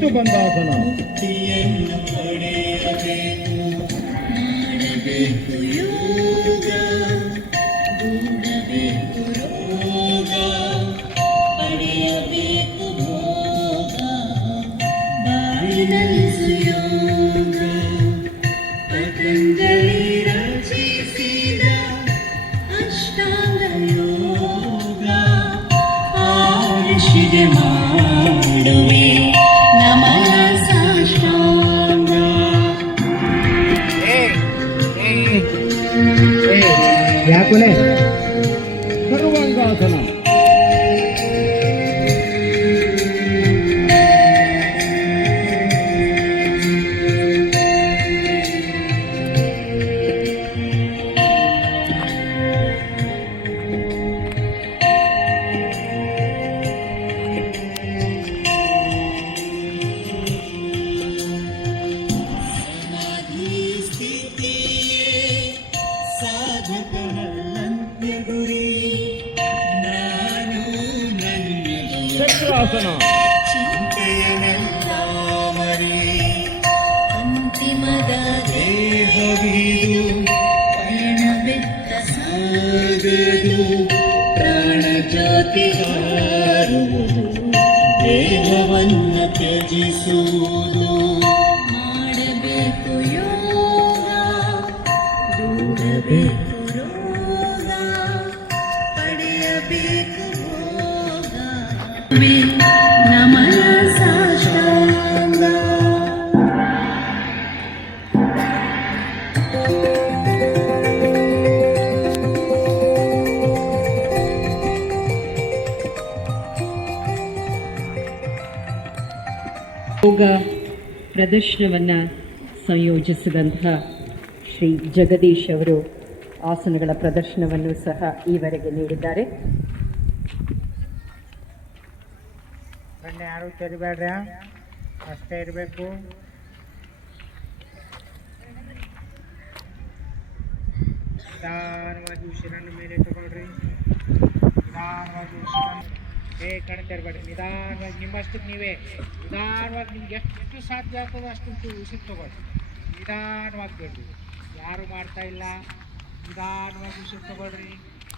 ಎಷ್ಟು ಬಂದಾಸನ. ಮಾಡುವೆ ನಮನ ಸಾಷ್ಟಾಂಗ. ಯಾಕುಲೆ ಸರ್ವಾಂಗಾಸನ. ಚಕ್ರಾಸನ. ಅಂತಿಮದ ದೇಹವಿದು ಪಯಣವೆತ್ತ ಸಾಗದು ಪ್ರಾಣ ಜ್ಯೋತಿ ಹಾರುವುದು ದೇಹವನ್ನ ತ್ಯಜಿಸುವುದು. ಮಾಡಬೇಕು ಯೋಗ ದೂರಬೇಕು ರೋಗ ಪಡೆಯಬೇಕು ಭೋಗ ನಮನ ಸಾಷ್ಟಾಂಗ. ಯೋಗ ಪ್ರದರ್ಶನವನ್ನು ಸಂಯೋಜಿಸಿದಂತಹ ಶ್ರೀ ಜಗದೀಶ್ ಅವರು ಆಸನಗಳ ಪ್ರದರ್ಶನವನ್ನು ಸಹ ಈವರೆಗೆ ನೀಡಿದ್ದಾರೆ. ಯಾರು ತೆರಿಬೇಡ್ರ, ಅಷ್ಟೇ ಇರಬೇಕು. ನಿಧಾನವಾಗಿ ಉಸಿರನ್ನು ಮೇಲೆ ತಗೊಳ್ರಿ. ನಿಧಾನವಾಗಿ ಉಸಿರನ್ನು ಕಣ್ ತೆರಬೇಡ್ರಿ. ನಿಧಾನವಾಗಿ ನಿಮ್ಮಷ್ಟಕ್ಕೆ ನೀವೇ ನಿಧಾನವಾಗಿ ನಿಮ್ಗೆ ಎಷ್ಟು ಸಾಧ್ಯ ಆಗ್ತದೆ ಅಷ್ಟು ಉಸಿರು ತಗೊಳ್ರಿ. ನಿಧಾನವಾಗಿ ಬೇಡ್ರಿ, ಯಾರು ಮಾಡ್ತಾ ಇಲ್ಲ. ನಿಧಾನವಾಗಿ ಉಸಿರು ತಗೊಳ್ರಿ,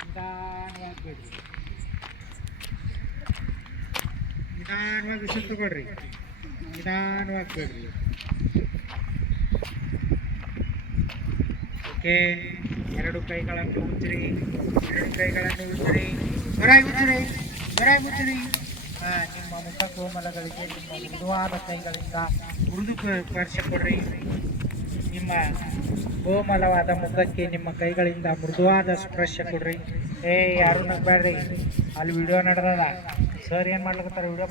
ನಿಧಾನವಾಗಿ ಬೇಡ್ರಿ. ನಿಧಾನವಾಗಿ ಉಸಿರು ತಗೊಳ್ರಿ, ನಿಧಾನವಾಗಿ ಬೇಡ್ರಿ. ಓಕೆ, ಎರಡು ಕೈಗಳನ್ನು ಉಜ್ಜಿರಿ, ಎರಡು ಕೈಗಳನ್ನು ಉಜ್ಜಿರಿ, ಹೊರಗೆ ಉಜ್ಜಿರಿ, ಹೊರಗೆ ಉಜ್ಜಿರಿ. ನಿಮ್ಮ ಮುಖ ಕೋಮಲಗಳಿಗೆ ನಿಮ್ಮ ಮೃದುವಾದ ಕೈಗಳಿಂದ ಮೃದು ಸ್ಪರ್ಶ ಕೊಡ್ರಿ. ನಿಮ್ಮ ಕೋಮಲವಾದ ಮುಖಕ್ಕೆ ನಿಮ್ಮ ಕೈಗಳಿಂದ ಮೃದುವಾದ ಸ್ಪರ್ಶ ಕೊಡ್ರಿ. ಯಾರು ನಗ್ಬೇಡ್ರಿ, ಅಲ್ಲಿ ವಿಡಿಯೋ ನಡೆದದ. ಸರ್ ಏನು ಮಾಡ್ಲಿಕ್ಕತ್ತಾರ, ವಿಡಿಯೋ